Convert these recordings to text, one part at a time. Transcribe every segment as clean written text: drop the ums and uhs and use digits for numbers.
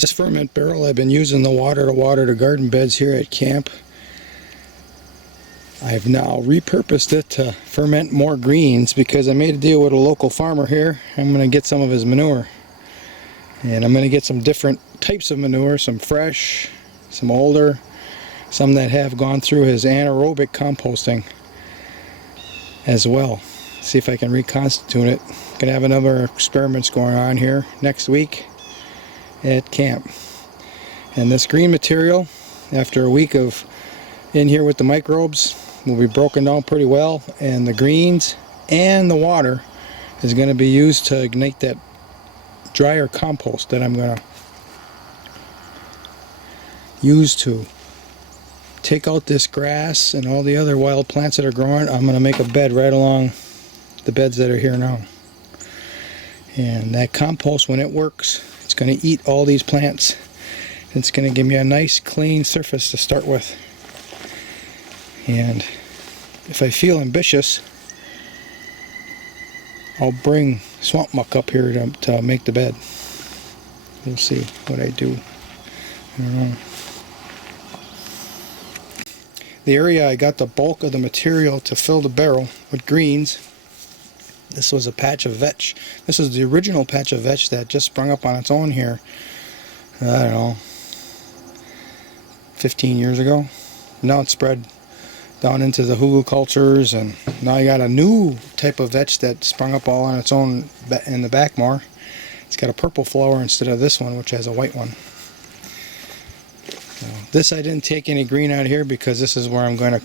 This ferment barrel, I've been using the water to water the garden beds here at camp. I've now repurposed it to ferment more greens because I made a deal with a local farmer here. I'm going to get some of his manure. And I'm going to get some different types of manure, some fresh, some older, some that have gone through his anaerobic composting as well. See if I can reconstitute it. Going to have another experiments going on here next week at camp. And this green material, after a week of in here with the microbes, will be broken down pretty well, and the greens and the water is going to be used to ignite that drier compost that I'm going to use to take out this grass and all the other wild plants that are growing. I'm going to make a bed right along the beds that are here now. And that compost, when it works, it's going to eat all these plants. It's going to give me a nice clean surface to start with. And if I feel ambitious, I'll bring swamp muck up here to make the bed. We'll see what I do. I don't know. The area I got the bulk of the material to fill the barrel with greens. This was a patch of vetch. This is the original patch of vetch that just sprung up on its own here, I don't know, 15 years ago. Now it's spread down into the hugel cultures, and now I got a new type of vetch that sprung up all on its own in the back more. It's got a purple flower instead of this one, which has a white one. So this I didn't take any green out here because this is where I'm going to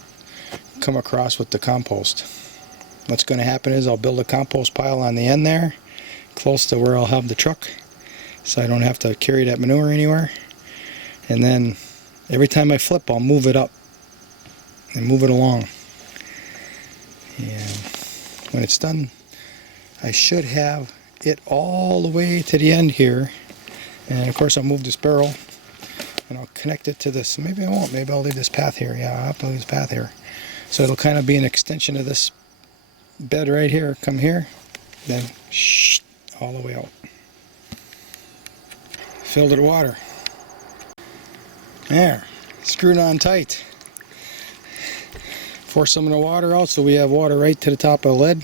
come across with the compost. What's going to happen is I'll build a compost pile on the end there, close to where I'll have the truck, so I don't have to carry that manure anywhere. And then every time I flip, I'll move it up and move it along. And when it's done, I should have it all the way to the end here. And of course I'll move this barrel and I'll connect it to this. Maybe I won't. Maybe I'll leave this path here. Yeah, I'll have to leave this path here. So it'll kind of be an extension of this bed right here. Come here, then all the way out. Filled it with water. There, screwed on tight. Force some of the water out so we have water right to the top of the lid.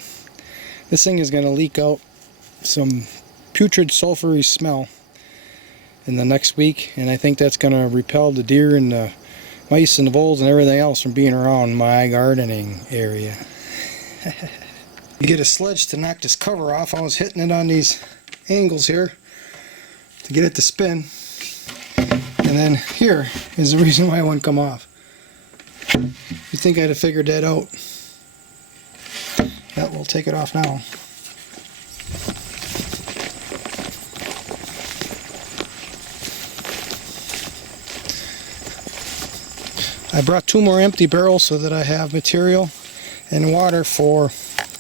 This thing is going to leak out some putrid sulfury smell in the next week, and I think that's going to repel the deer and the mice and the voles and everything else from being around my gardening area. You get a sledge to knock this cover off. I was hitting it on these angles here to get it to spin, and then here is the reason why it wouldn't come off. You think I'd have figured that out? Yeah, we'll take it off now. I brought 2 more empty barrels so that I have material and water for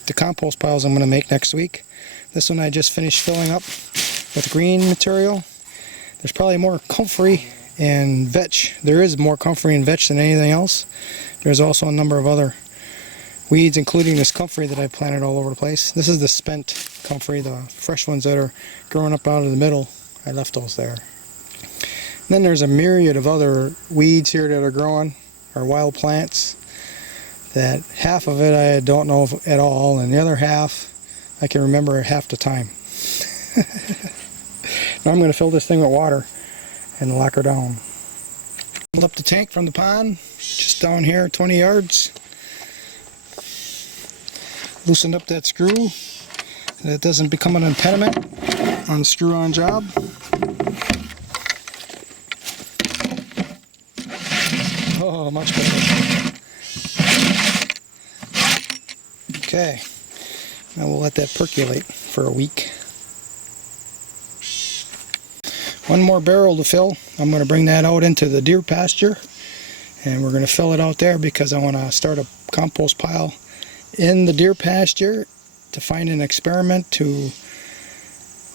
the compost piles I'm going to make next week. This one I just finished filling up with green material. There's probably more comfrey and vetch. There is more comfrey and vetch than anything else. There's also a number of other weeds, including this comfrey that I planted all over the place. This is the spent comfrey, the fresh ones that are growing up out of the middle. I left those there. And then there's a myriad of other weeds here that are growing, or wild plants, that half of it I don't know at all, and the other half I can remember half the time. Now I'm going to fill this thing with water and lock her down. Filled up the tank from the pond, just down here 20 yards. Loosened up that screw so that it doesn't become an impediment on the screw-on job. Oh, much better. Okay, now we'll let that percolate for a week. One more barrel to fill. I'm going to bring that out into the deer pasture, and we're going to fill it out there because I want to start a compost pile in the deer pasture to find an experiment to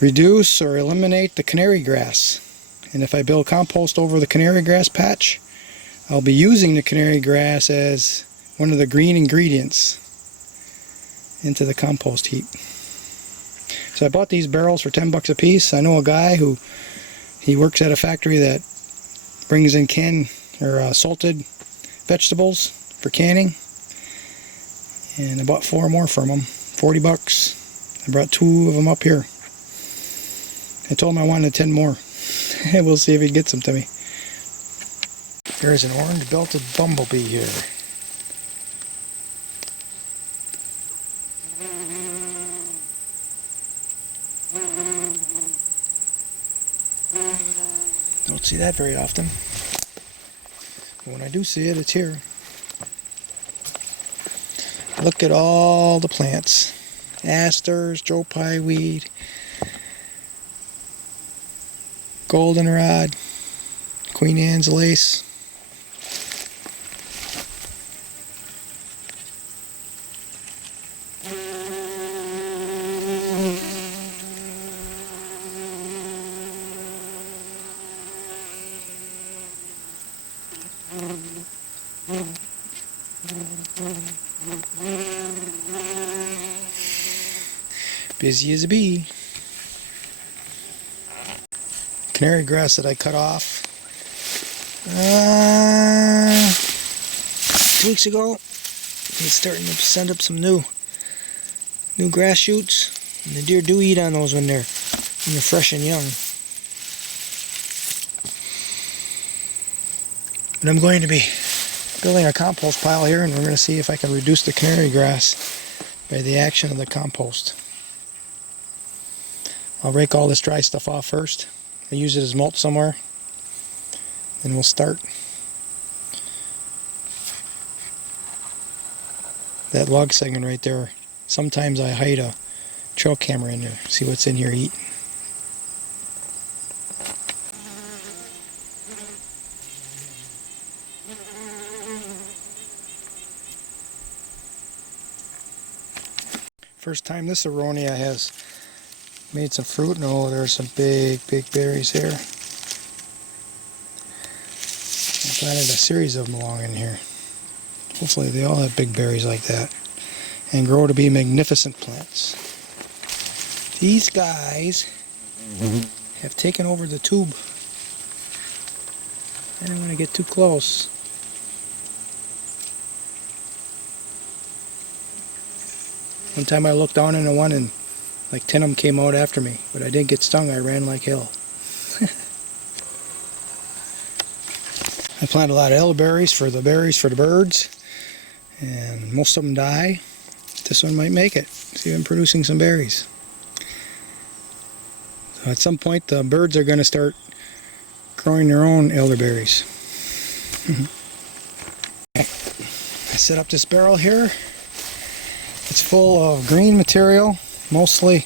reduce or eliminate the canary grass. And if I build compost over the canary grass patch, I'll be using the canary grass as one of the green ingredients into the compost heap. So I bought these barrels for 10 bucks a piece. I know a guy who He works at a factory that brings in salted vegetables for canning. And I bought 4 more from him, 40 bucks. I brought 2 of them up here. I told him I wanted 10 more. And we'll see if he gets them to me. There's an orange belted bumblebee here. Don't see that very often. But when I do see it, it's here. Look at all the plants. Asters, Joe Pye weed, goldenrod, Queen Anne's lace. Busy as a bee. Canary grass that I cut off 2 weeks ago. It's starting to send up some new grass shoots, and the deer do eat on those when they're fresh and young. But I'm going to be building a compost pile here, and we're going to see if I can reduce the canary grass by the action of the compost. I'll rake all this dry stuff off first. I use it as mulch somewhere. Then we'll start. That log segment right there, sometimes I hide a trail camera in there, see what's in here eating. First time this aronia has made some fruit. No, there's some big berries here. I planted a series of them along in here. Hopefully they all have big berries like that and grow to be magnificent plants. These guys have taken over the tube. I don't want to get too close. One time I looked down into one and like 10 of them came out after me, but I didn't get stung. I ran like hell. I planted a lot of elderberries for the birds, and most of them die. This one might make it. See, I'm producing some berries. So at some point the birds are going to start growing their own elderberries. I set up this barrel here. It's full of green material, mostly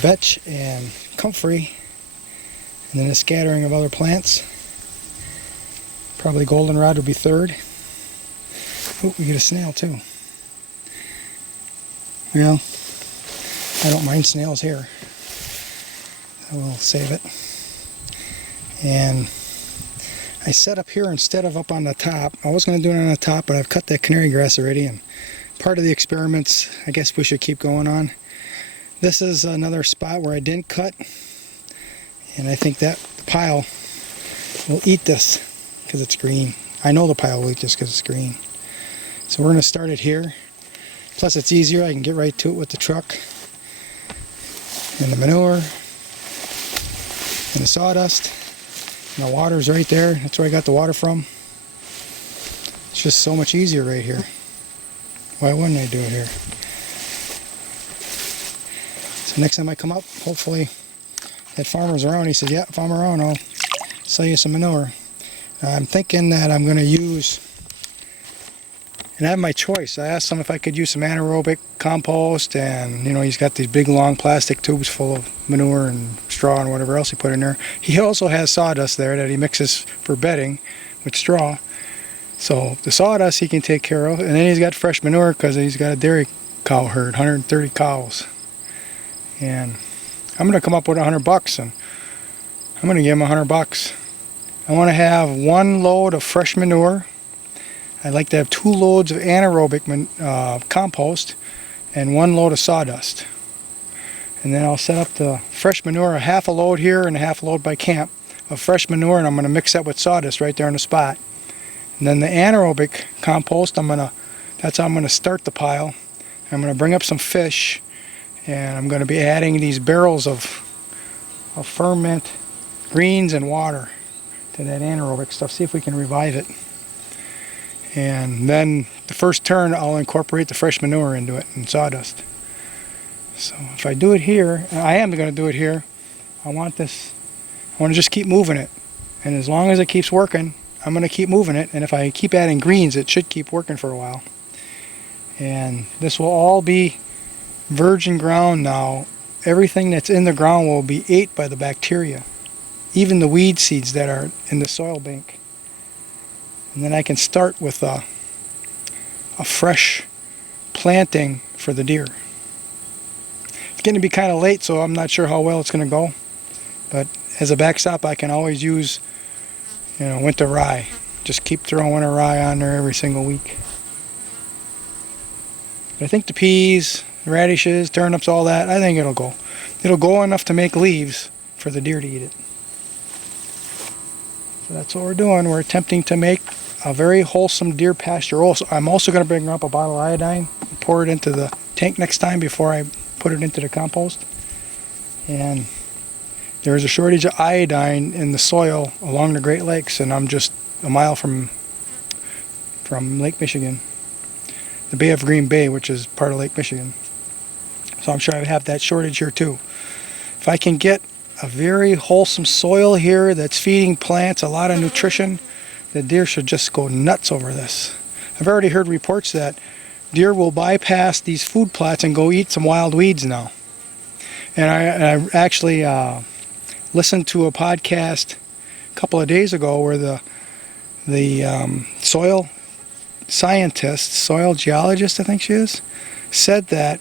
vetch and comfrey, and then a scattering of other plants. Probably goldenrod will be third. Oh, we get a snail too. Well, I don't mind snails here. I will save it. And I set up here instead of up on the top. I was going to do it on the top, but I've cut that canary grass already, and part of the experiments I guess we should keep going on. This is another spot where I didn't cut, and I think that pile will eat this because it's green. I know the pile will eat this because it's green. So we're going to start it here. Plus it's easier, I can get right to it with the truck. And the manure, and the sawdust. And the water's right there. That's where I got the water from. It's just so much easier right here. Why wouldn't I do it here? So next time I come up, hopefully that farmer's around. He said, yeah, if I'm around, I'll sell you some manure. I'm thinking that I'm going to use, and I have my choice. I asked him if I could use some anaerobic compost, and he's got these big long plastic tubes full of manure and straw and whatever else he put in there. He also has sawdust there that he mixes for bedding with straw. So the sawdust he can take care of, and then he's got fresh manure because he's got a dairy cow herd, 130 cows. And I'm going to come up with $100, and I'm going to give him $100. I want to have 1 load of fresh manure. I'd like to have 2 loads of anaerobic compost and 1 load of sawdust. And then I'll set up the fresh manure, a half a load here and a half a load by camp of fresh manure, and I'm going to mix that with sawdust right there on the spot. And then the anaerobic compost, that's how I'm going to start the pile. I'm going to bring up some fish, and I'm going to be adding these barrels of ferment, greens, and water to that anaerobic stuff. See if we can revive it. And then the first turn, I'll incorporate the fresh manure into it and sawdust. So if I do it here, and I am going to do it here, I want to just keep moving it. And as long as it keeps working, I'm going to keep moving it. And if I keep adding greens, it should keep working for a while. And this will all be virgin ground now. Everything that's in the ground will be ate by the bacteria, even the weed seeds that are in the soil bank. And then I can start with a fresh planting for the deer. It's getting to be kind of late, so I'm not sure how well it's going to go. But as a backstop, I can always use, winter rye. Just keep throwing winter rye on there every single week. But I think the peas, the radishes, turnips, all that, I think it'll go. It'll go enough to make leaves for the deer to eat it. So that's what we're doing. We're attempting to make a very wholesome deer pasture. I'm also going to bring up a bottle of iodine, pour it into the tank next time before I put it into the compost. And there's a shortage of iodine in the soil along the Great Lakes, and I'm just a mile from Lake Michigan, the Bay of Green Bay, which is part of Lake Michigan. So I'm sure I have that shortage here too. If I can get a very wholesome soil here that's feeding plants a lot of nutrition, the deer should just go nuts over this. I've already heard reports that deer will bypass these food plots and go eat some wild weeds now. And I actually listened to a podcast a couple of days ago where the soil scientist, soil geologist I think she is, said that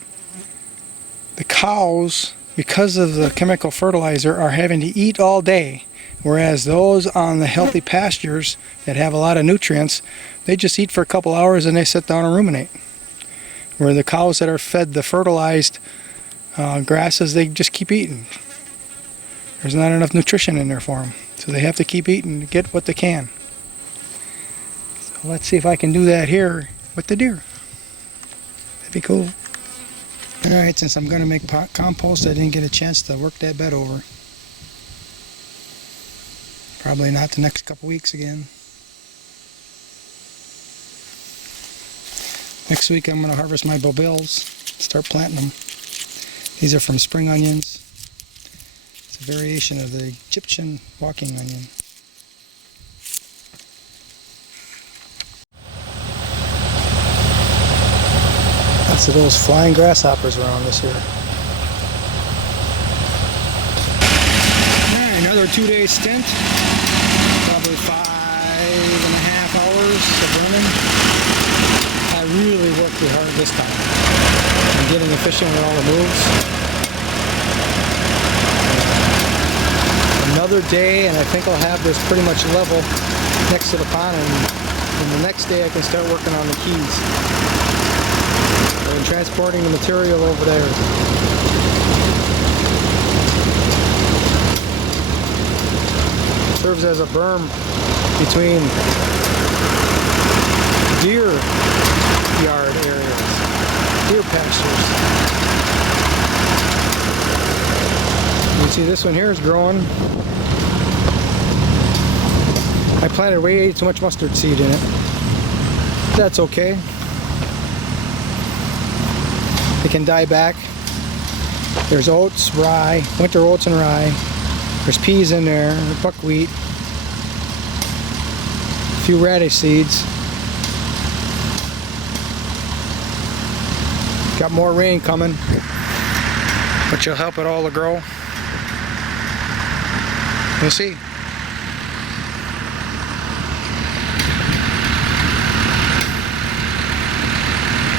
the cows, because of the chemical fertilizer, are having to eat all day, whereas those on the healthy pastures that have a lot of nutrients, they just eat for a couple hours and they sit down and ruminate. Where the cows that are fed the fertilized grasses, they just keep eating. There's not enough nutrition in there for them, so they have to keep eating to get what they can. So let's see if I can do that here with the deer. That'd be cool. Alright, since I'm going to make compost, I didn't get a chance to work that bed over. Probably not the next couple weeks again. Next week I'm going to harvest my bobills, start planting them. These are from spring onions. It's a variation of the Egyptian walking onion. Lots of those flying grasshoppers around this year. Alright, another 2-day stint. Probably 5.5 hours of running. I really worked too hard this time. I'm getting efficient with all the moves. Another day and I think I'll have this pretty much level next to the pond, and the next day I can start working on the keys. And transporting the material over there. Serves as a berm between deer yard areas, deer pastures. You see this one here is growing. I planted way too much mustard seed in it. That's okay. They can die back. There's oats, rye, winter oats and rye. There's peas in there, buckwheat, a few radish seeds. Got more rain coming, which will help it all to grow. We'll see.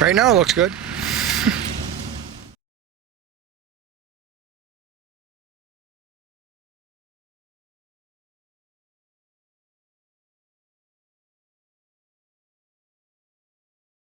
Right now it looks good.